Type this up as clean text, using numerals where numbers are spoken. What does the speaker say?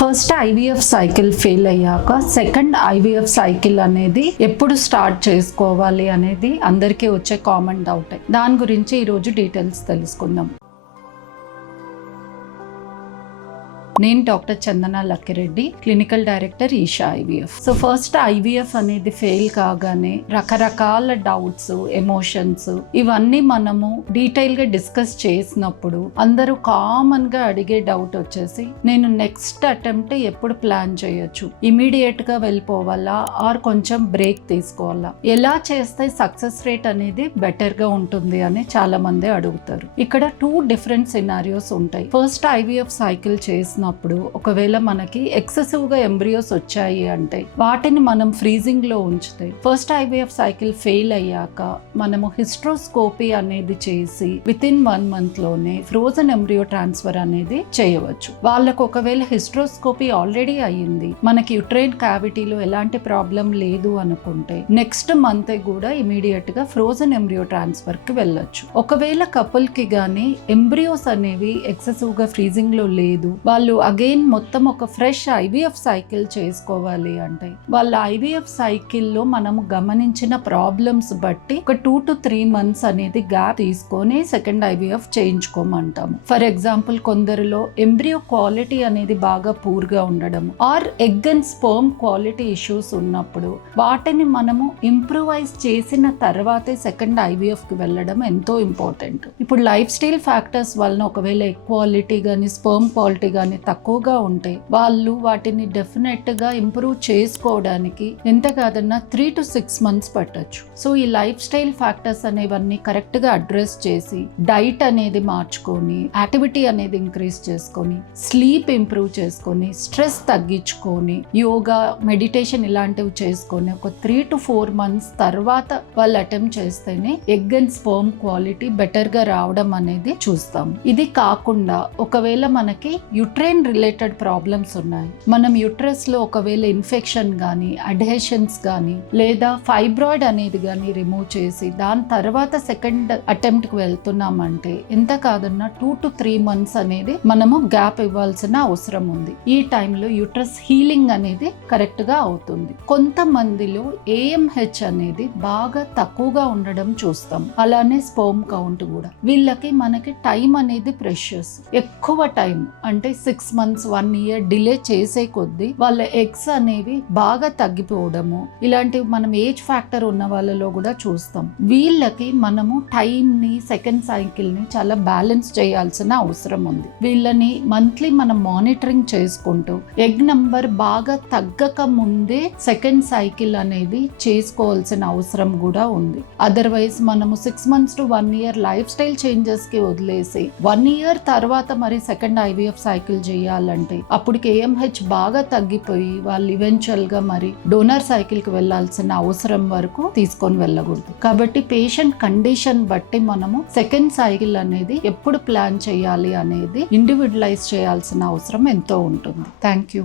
First IVF cycle fail అయ్యాక second IVF cycle అనేది ఎప్పుడు స్టార్ట్ చేసుకోవాలి అనేది అందరికీ వచ్చే కామన్ డౌట్. దాని గురించి ఈరోజు డీటెయిల్స్ తెలుసుకుందాం. నేను doctor Chandana Lakkireddy, clinical director Isha IVF. So first IVF అనేది ఫెయిల్ కాగానే రకరకాల డౌట్స్, ఎమోషన్స్ ఇవన్నీ మనము డీటెయిల్ గా డిస్కస్ చేసినప్పుడు అందరూ కామన్ గా అడిగే డౌట్ వచ్చేసి, నేను నెక్స్ట్ అటెంప్ట్ ఎప్పుడు ప్లాన్ చేయొచ్చు, ఇమీడియట్ గా వెళ్ళిపోవాలా ఆర్ కొంచెం బ్రేక్ తీసుకోవాలా, ఎలా చేస్తే సక్సెస్ రేట్ అనేది బెటర్ గా ఉంటుంది అని చాలా మంది అడుగుతారు. ఇక్కడ 2 డిఫరెంట్ సినారియోస్ ఉంటాయి. ఫస్ట్ ఐవీఎఫ్ సైకిల్ చేసిన ఒకవేళ మనకి ఎక్సెసివ్ గా ఎంబ్రియోస్ వచ్చాయి అంటే వాటిని మనం ఫ్రీజింగ్ లో ఉంచితే ఫస్ట్ ఐవీఎఫ్ సైకిల్ ఫెయిల్ అయ్యాక మనము హిస్ట్రోస్కోపీ అనేది చేసి విత్ ఇన్ 1 month లోనే ఫ్రోజన్ ఎంబ్రియో ట్రాన్స్ఫర్ అనేది చేయవచ్చు. వాళ్ళకు ఒకవేళ హిస్ట్రోస్కోపీ ఆల్రెడీ అయ్యింది, మనకి యుట్రైన్ క్యావిటీలో ఎలాంటి ప్రాబ్లం లేదు అనుకుంటే నెక్స్ట్ మంత్ కూడా ఇమీడియట్ గా ఫ్రోజన్ ఎంబ్రియో ట్రాన్స్ఫర్ కి వెళ్ళొచ్చు. ఒకవేళ కపుల్ కి గానీ ఎంబ్రియోస్ అనేవి ఎక్సెసివ్ గా ఫ్రీజింగ్ లో లేదు, వాళ్ళు అగైన్ మొత్తం ఒక ఫ్రెష్ ఐవీఎఫ్ సైకిల్ చేసుకోవాలి అంటే వాళ్ళ ఐవీఎఫ్ సైకిల్లో మనము గమనించిన ప్రాబ్లమ్స్ బట్టి ఒక 2 to 3 months అనేది గ్యాప్ తీసుకొని సెకండ్ ఐవీఎఫ్ చేయించుకోమంటాము. ఫర్ ఎగ్జాంపుల్ కొందరిలో ఎంబ్రియో క్వాలిటీ అనేది బాగా పూర్ గా ఉండడం or egg and sperm quality issues ఉన్నప్పుడు వాటిని మనము ఇంప్రూవైజ్ చేసిన తర్వాతే సెకండ్ ఐవీఎఫ్ కి వెళ్ళడం ఎంతో ఇంపార్టెంట్. ఇప్పుడు లైఫ్ స్టైల్ ఫ్యాక్టర్స్ వలన ఒకవేళ ఎగ్ క్వాలిటీ గానీ స్పర్మ్ క్వాలిటీ గానీ తక్కువగా ఉంటే వాళ్ళు వాటిని డెఫినెట్ గా ఇంప్రూవ్ చేసుకోవడానికి ఎంత కాదన్నా 3 to 6 months పట్టొచ్చు. సో ఈ లైఫ్ స్టైల్ ఫ్యాక్టర్స్ అనేవన్నీ కరెక్ట్ గా అడ్రస్ చేసి డైట్ అనేది మార్చుకొని, యాక్టివిటీ అనేది ఇంక్రీజ్ చేసుకొని, స్లీప్ ఇంప్రూవ్ చేసుకొని, స్ట్రెస్ తగ్గించుకొని, యోగా, మెడిటేషన్ ఇలాంటివి చేసుకొని ఒక 3 to 4 months తర్వాత వాళ్ళు అటెంప్ట్ చేస్తేనే egg and sperm quality better గా రావడం అనేది చూస్తాం. ఇది కాకుండా ఒకవేళ మనకి యుట్రైన్ రిలేటెడ్ ప్రాబ్లమ్స్ ఉన్నాయి, మనం యుట్రస్ లో ఒకవేళ ఇన్ఫెక్షన్ గానీ, అడ్హెషన్స్ గానీ లేదా ఫైబ్రాయిడ్ అనేది గానీ రిమూవ్ చేసి దాని తర్వాత సెకండ్ అటెంప్ట్ కి వెళ్తున్నామంటే ఎంత కాదన్నా 2 to 3 months అనేది మనము గ్యాప్ ఇవ్వాల్సిన అవసరం ఉంది. ఈ టైంలో యుట్రస్ హీలింగ్ అనేది కరెక్ట్ గా అవుతుంది. కొంతమందిలో AMH అనేది బాగా తక్కువగా ఉండడం చూస్తాం, అలానే స్పర్మ్ కౌంట్ కూడా. వీళ్ళకి మనకి టైం అనేది ప్రెషియస్, ఎక్కువ టైం అంటే 6 months 1 year డిలే చేసే కొద్దీ వాళ్ళ ఎగ్స్ అనేవి బాగా తగ్గిపోవడము ఇలాంటివి మనం ఏజ్ ఫ్యాక్టర్ ఉన్న వాళ్ళలో కూడా చూస్తాం. వీళ్ళకి మనము టైం ని, సెకండ్ సైకిల్ ని చాలా బ్యాలెన్స్ చేయాల్సిన అవసరం ఉంది. వీళ్ళని మంత్లీ మనం మానిటరింగ్ చేసుకుంటూ ఎగ్ నంబర్ బాగా తగ్గక ముందే సెకండ్ సైకిల్ అనేది చేసుకోవాల్సిన అవసరం కూడా ఉంది. అదర్వైజ్ మనము 6 months to 1 year life style changes కి వదిలేసి 1 year తర్వాత మరి సెకండ్ ఐవీఎఫ్ సైకిల్ చేయాలంటే అప్పటికి AMH బాగా తగ్గిపోయి వాళ్ళు ఈవెన్చువల్ గా మరి డోనర్ సైకిల్ కి వెళ్లాల్సిన అవసరం వరకు తీసుకొని వెళ్ళకూడదు. కాబట్టి పేషెంట్ కండిషన్ బట్టి మనము సెకండ్ సైకిల్ అనేది ఎప్పుడు ప్లాన్ చేయాలి అనేది ఇండివిజువలైజ్ చేయాల్సిన అవసరం ఎంతో ఉంటుంది. Thank you.